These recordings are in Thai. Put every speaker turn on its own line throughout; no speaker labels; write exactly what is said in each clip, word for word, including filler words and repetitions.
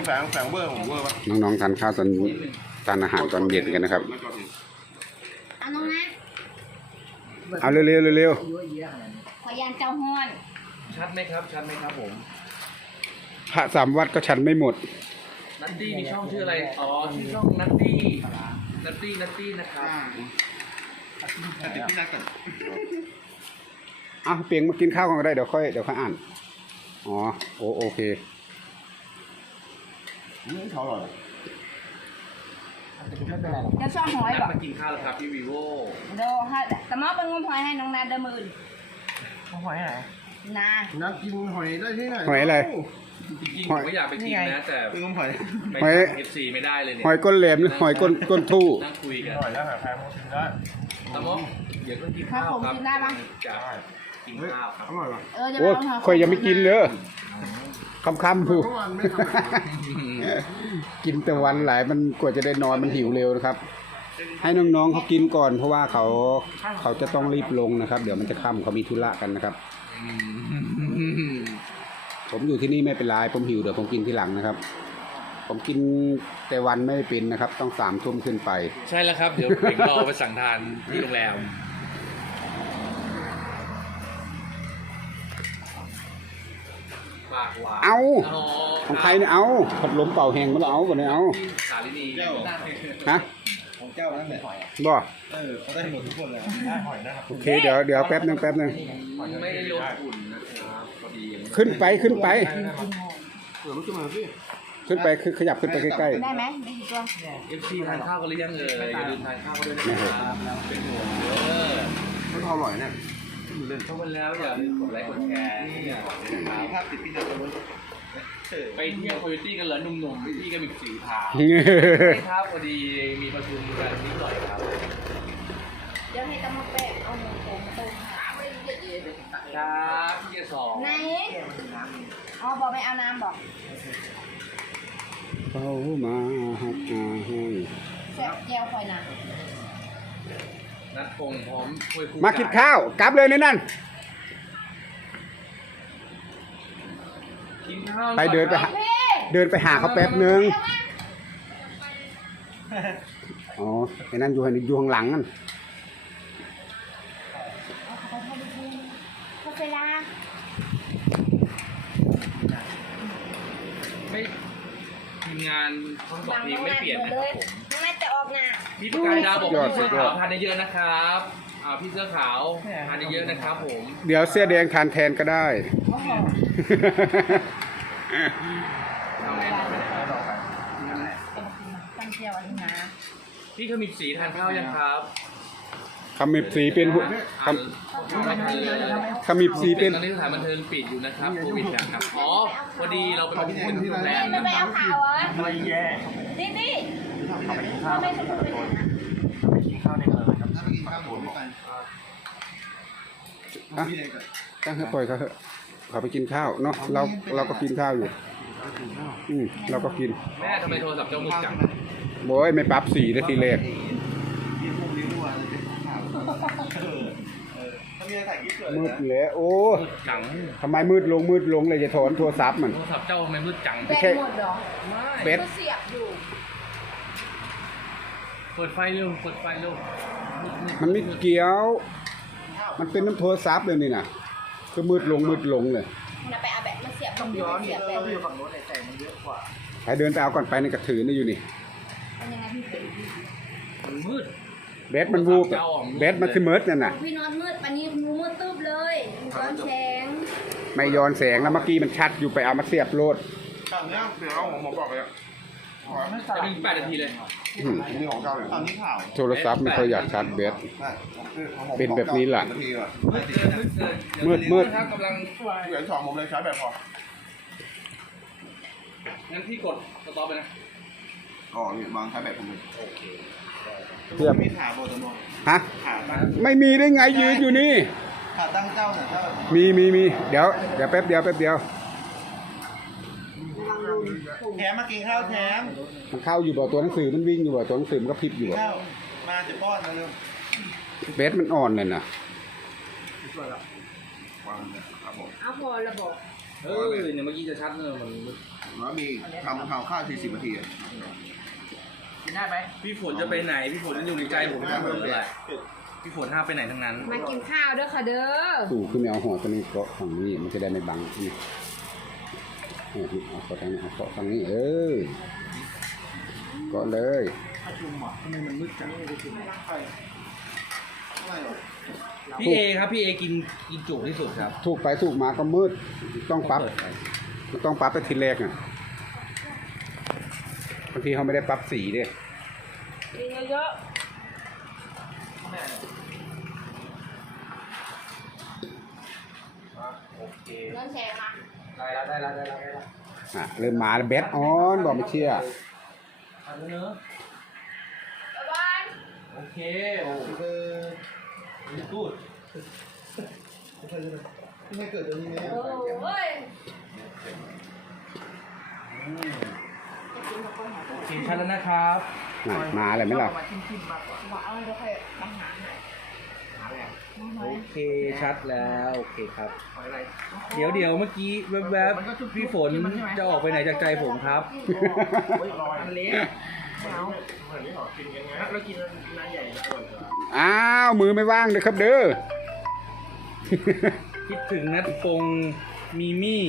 แฝงแฝงเบอร์ผมเบอร์ปะ
น้องๆทานข้าวตอนทานอาหารตอนเย็นกันนะครับ
เอาน้องนะ
เอาเร็วๆเร็ว
ขอยานเจ้าฮ้อน
ชัดไหมครับชัดไหมครับผม
ๆพระสามวัดก็ฉันไม่หมด
นัตตี้มีช่องชื่ออะไรอ๋อชื่อช่องนัตตี้นัตตี้นัตตี้นะครับ
นัตตี้พี่นักกัน
อ่ะเปลี่ยนมากินข้าวกันก็ได้เดี๋ยวค่อยเดี๋ยวค่อยอ่านอ๋อโอโอเค
นี่เขาหรอ
จะช่องหอยบอก
มากินข้าวแล้วครับพี่วีโว
เดี๋ยวให้แต่มอเป็นงมหอยให้น้องนาเดมือ
หอยอะไร
นา
นักกินหอยได้ที่ไหน
หอยอะไร
จริงๆผมก็อยากไปกินนะแต่
เป็นงมหอย
หอยเอฟซีไม่ได้เลยเนี่ย
หอยก้นแหลมหรือหอยก้นก้นทู่
นั่งคุยกัน
หอยแล้วหาแพงกินได้
แต่มอเดี๋ยวก็กินข้าวครับ
กินได้ปะ
จะกินข้าวครับ
อร่อยปะ
เออจะ
โอ้ค่อยยังไม่กินเลยคำคำผู้กินแต่วันหลายมันกว่าจะได้นอนมันหิวเร็วนะครับให้น้องๆเขากินก่อนเพราะว่าเขาเขาจะต้องรีบลงนะครับเดี๋ยวมันจะค่ำเขามีธุระกันนะครับผมอยู่ที่นี่ไม่เป็นไรผมหิวเดี๋ยวผมกินทีหลังนะครับผมกินแต่วันไม่เป็นนะครับต้องสามทุ่มขึ้นไป
ใช่แล้วครับเดี๋ยวเพ่งรอไปสั่งทานที่โรงแรม
เอาของใครเนี่ยเอาผัดลมเป่าแห้งมันเอาบ่เนี่ยเอา
สาลินี
ฮะ
ของเจ้านั่นแหละ
บ่
เออเขาได้หมดทุกคนเลยได้หอยนะครับ
โอเคเดี๋ยวเดี๋ยวแป๊บนึงแป๊บนึง
ไม่ได้โยนฝุ่นนะครับพอดี
ขึ้นไปขึ้นไป
เออมันขึ้นมาสิ
ขึ้นไปคือขยับขึ้นไปใกล้
ๆได้ไหมได้กี่ตัว
เอฟซีทานข้าวกันหรือยังเอ่ยอย่าลืมทานข้าวกันด้วยนะครับเป็นห่วงเออ
มันอร่อยเนี่ย
เล่นเข้ามาแล้วอย่าลืมกดไลค์กดแชร์เนี่ย
ภาพติดพี่นักเลย
ไปเที่ยวโคโยตี้กันเหรอหนุ่มๆไปที่กันมีสีขาวครับพอดีมีประชุมกันนิดหน่อยครับ
เดี๋ยวให้ตำรวจแปะเอาหมูโขงตรง
ครับพี่จะสอง
ไหนอ๋อบอกไม่เอาน้ำบอก
เขามาหักอาให้
แซ่บแก้วคอยนะ
นัดพงพร้อม
มากินข้าวกลับเลยนี่นั่นไปเดินไปเดินไปหาเขาแป๊บนึงอ๋อไอ้นั่นอยู่อยู่ข้างหลังนั่น
เวลา
ไม่ทีมงานคนบอกทีมไม่เปลี่ยนเลย
น้องแม่จะออกงาน
พี่ประกายดาวบอกพี่เสื้อขาวทานเยอะนะครับอ่าพี่เสื้อขาวทานเยอะนะครับผม
เดี๋ยวเสื้อแดงทานแทนก็ได้
พี่ขมิบสีทานข้าวยังครับ
ขมิบสีเป็นขมิบสีเป็น
ตอนนี้สถานบันเทิงปิดอยู่นะครับโควิดนะครับอ๋อพอดีเราไปที่คนที่โรงแรม
ไม่ไปเอาข่าวเหรอไม่แย่นี่นี่เราไม่สมบูรณ์
กินข้าวในเมืองครับถ้ากินข้าวหมดไม่ไป
ตั้งให้ปล่อยเขาเถอะเขาไปกินข้าวเนาะเราเราก็กินข้าวอยู่อืมเราก็กิน
แม่ทำไมโทรศัพท์เจ้ามืดจัง
โว้ยไม่ปรับสีนาทีแรกมืดเลยโอ้
จัง
ทำไมมืดลงมืดลงเลยจะถอนโทรศัพท์มัน
โทรศัพท์เจ้าทำไมมืดจัง
ไม่ใช่หมดหรอ
เป็ด
เสียบอยู่
เปิดไฟเร็วเปิดไฟเร็ว
มันไม่เกี่ยวมันเป็นน้ำโทรศัพท์เลยนี่นะก็มืดลงมืดลงเลย
นะไปเอาแบบมันเสียบต้องย้อนเสียบแบบอยู่ฝั่งโน้นแต่มันเยอะกว่า
ไปเดินไปเอาก่อนไปในกระถือนี่อยู่นี่
มันยังไงพี่เป็น
มันมืด
เบสมันวูบเบสมันคือมืดนั่นน่ะ
พี่นอนมืดปันนี้มูมืดตึ๊บเลยย้อนแสง
ไม่ย้อนแสงแล้วเมื่อกี้มันชัดอยู่ไปเอามาเสียบโลด
ตอนนี้เดี๋ยวเอาหมอบอกเลย
จะเป็นแปดนาทีเลย
นี่ของเก่าเลยตอนนี้ข่าว
โทรศัพท์ไม่ค่อยอยากชัดเบสเป็นแบบนี้แหละมืดมืด
กำลัง
เหรียญสองผมเลยใช้แบบพอ
งั้นพี่กดสต็อปไปนะ
อ๋อนี่วางใช้แบบผมเลยโอเค
เพื่อ
มีขาโบตโน
ฮะไม่มีได้ไงยืนอยู่นี่
ขาตั้งเจ้าเนี่ย
มีมีมีเดี๋ยวเดี๋ยวแป๊บเดียวแป๊บเดียว
แถมมากินข้าวแถม
มันเข้าอยู่บ่ตัวหนังสือมันวิ่งอยู่บ่ตัวหนังสือมันก็พลิบอยู่บ่
มาจะป้อนมาเร็ว
เบสมันอ่อนเลยนะ
เอาพอระบบ
เออเนี่ยเมื่อกี้จะชัดเลยมัน
แล้วมีทำข่าวข้าวสี่สิบนาทีอะ
กินได้ไหมพี่ฝนจะไปไหนพี่ฝนอยู่ในใจผมทั้งหมดเลยพี่ฝนห้ามไปไหนทั้งนั้น
มากินข้าวเด้อค่ะเด้อ
ตู่ขึ้นไปเอาหัวตัวนี้เกาะฝั่งนี้มันจะได้ไม่บังนี่เอาเอาเกาะทางนี้เอาเกาะฝั่งนี้เออเกาะเลย
พี่เอครับพี่เอกินกินจุกที่สุดครับ
ถูกไปถูกมาก็มืดต้องปรับมันต้องปรับไปทีแรกอ่ะบางทีเขาไม่ได้ปรับสีเนี่ย
กินเยอะ
โอเค
ๆเงินแชร์มา
ได้แล้วได้แล้วได้แล้วได้แล้ว
อ่ะเริ่มมาแล้วเบสออนบอกไม่เชื่อ
ทำแล้วเนอะ
บ๊ายบาย
โอเคโอ้คือกูด
ไม่เกิดตรงนี้
โอ้ย
กินชันแล้วนะครับ
อ่ะมาเลยไหมล่ะ
บอกเอาเดี๋ยวค่อยมาหาหน่อย
โอเคชัดแล้วโอเคครับ เดี๋ยวเดี๋ยวเมื่อกี้แวบๆพี่ฝนจะออกไปไหนจากใจผมครับ
อันเล็กเอา
อ้าวมือไม่ว่างเลยครับเด้อ
คิดถึงนัดปงมีมี่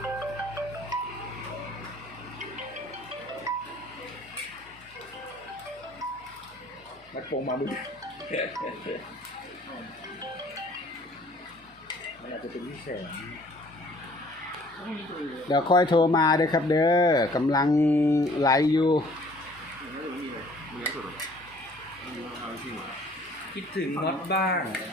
นัดปงมาบึ้งมันอาจจะเป็นที่แสง
เดี๋ยวค่อยโทรมาเด้อครับเด้อกำลังไลฟ์อยู่
คิดถึงมดบ้าง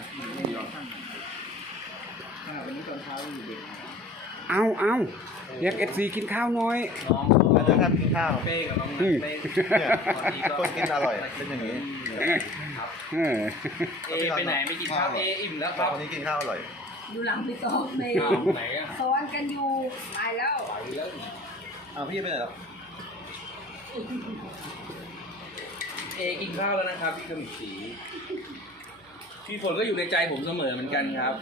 เอาเอาเรียกเอฟซีกินข้าวหน้อย
น้อง
เราจะทำกินข้าว
เป้กับน้อง
อืม
เป้
เนี่ยคนกินอร่อยเป็นอย่างนี้
เออ
เอไปไหนไม่กินข้าวเออิ่มแล้วครับ
คนนี้กินข้าวอร่อย
อยู่หลังพี่โต๊ะเมย์
ข้าวไหนอ่ะ
ซ้อนกันอยู่ไปแล้ว
ไปแล้ว
อ้าวพี่ไปไหนหรอ
เอกินข้าวแล้วนะครับพี่กมิสีพี่ฝนก็อยู่ในใจผมเสมอเหมือนกันครับ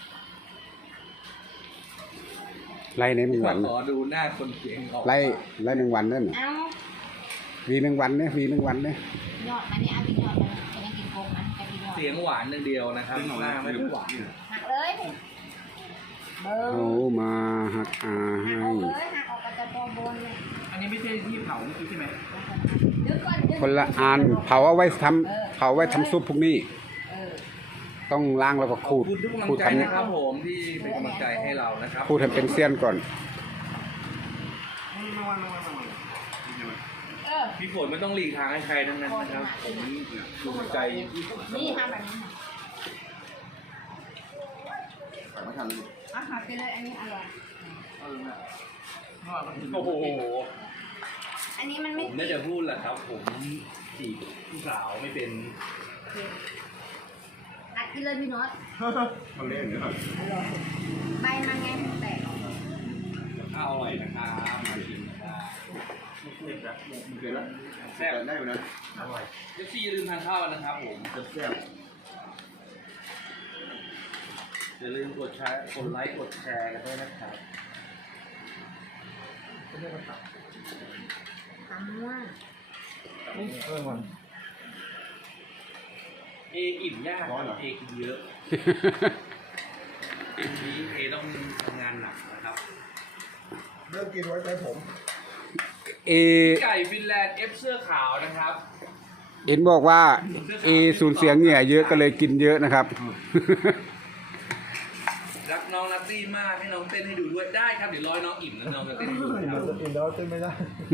ไล่ในหนึ่งวัน
ขอดูหน้าคนเสียงออก
ไล่ไล่หนึ่งวันนั่นน่ะ
เอา
วีหนึ่งวันเนี่ยวีหนึ่งวันเนี่ย
ยอดมันนี่เอากินยอดมันจะยังกินโกงมันจะกินยอด
เสียงหวานอย่างเดียวนะครับหน้าไม่ได้หวาน
หักเลยเบิ้ง
เขามาหักอา
หั
ให้
กออกเลยหักออกกระจะตัวบนเลย
อันนี้ไม่ใช่ที่เผาเมื่อกี้ใช่ไหม
เดี๋ยวก่อนเดี๋ยว
คนละอันเผาเอาไว้ทำเผาไว้ทำซุปพวกนี้
เออ
ต้องล้างแล้วก็
ข
ขู
อบ
ด
คุณทุกกำลัง
ขูด
ใจ
ทำ
นะครับผมที่เป็นกำลังใจให้เรานะครับ
ขูดทำเป็นเสี้ยนก่อน
เออ
พี่ฝนไม่ต้องหลีกทางให้ใครทั้งนั้นนะครับผมดูใจพี่ฝนเสม
นี่
อ
ทำแบบนี้ค่ะ
ไม่ทันเลย
อ่ะหักไปเลยอันนี้อร่อย
โอ้โห
อันนี้มัน
ผ
ไม่
มน่าจะพูดแหละครับ ผมจีบผู้สาวไม่เป็น
หักกินเลยพี่น็อต
เขาเล่นเนี่ย
อร่อยใบมันไงแตกออก
ข้าวอร่อยนะครับมากินนะครับ
เกิดแล้วแซ่บได้อยู่นะ
อร่อยเอฟซีอย่าลืมทานข้าวกันนะครับผม
แซ่บ
อย่าลืมกดแชร์กดไลค์กดแชร์กันด้วยนะครับ
ทำว่า
เออมัน
เออิ่มยากเอกินเยอะวันนี้เอต้องทำงานหนักนะครับ
เริ่มกินไว้ใจผม
เอ
ไก่ฟินแลนด์เอฟเสื้อขาวนะครับ
เอ็นบอกว่าเอสูญเสียเหงื่อเยอะก็เลยกินเยอะนะครับ
รักน้องนัตตี้มากให้น้องเต้นให้ดูด้วยได้ครับเดี๋ยวร้อยน้องอิ่มแล้วน้องจะเต้นให้ดูนะครับ
กินแล้วเต้นไม่ได้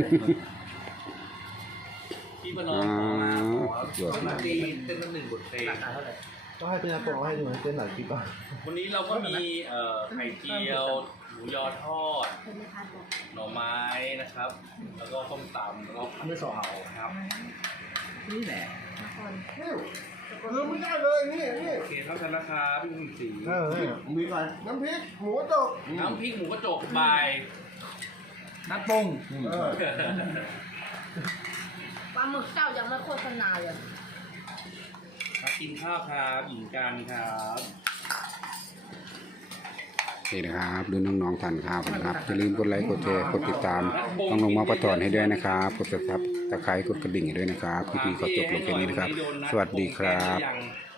พี่ประน้องขอมาขอน้องนัตตี้เต้นมาหนึ่งบทเพลง
ก็ให้เป็นอาโปให้ดูเต้นหลายคลิปอ่ะ
วันนี้เราก็มีเอ่อไข่เจียวหมูยอทอด
เป็นไม่ทันบอก
หน่อไม้นะครับ แล้วก็ส้มตำแล้วก็ผัดกะเพราครับนี่แหละ
ทุกคน
ลืมไม่ได้เลยนี่นี่
โอเคเท่ากันนะครับพี่คุณสี
เออมีอะไรน้ำพริกหมูจก
น้ำพริกหมูกระจกบายนัดปง
เออ
ปลาหมึกเจ้ายังไม่โฆษณาเลย
มากินข้าวครับหญิงกันครับ
นี่นะครับดูน้องๆทานข้าวกันนะครับอย่าลืมกดไลค์กดแชร์กดติดตามต้องลงมาประตอนให้ด้วยนะครับกดซับสไครต์กดกระดิ่งให้ด้วยนะครับพี่ๆขอจบลงแค่นี้นะครับสวัสดีครับ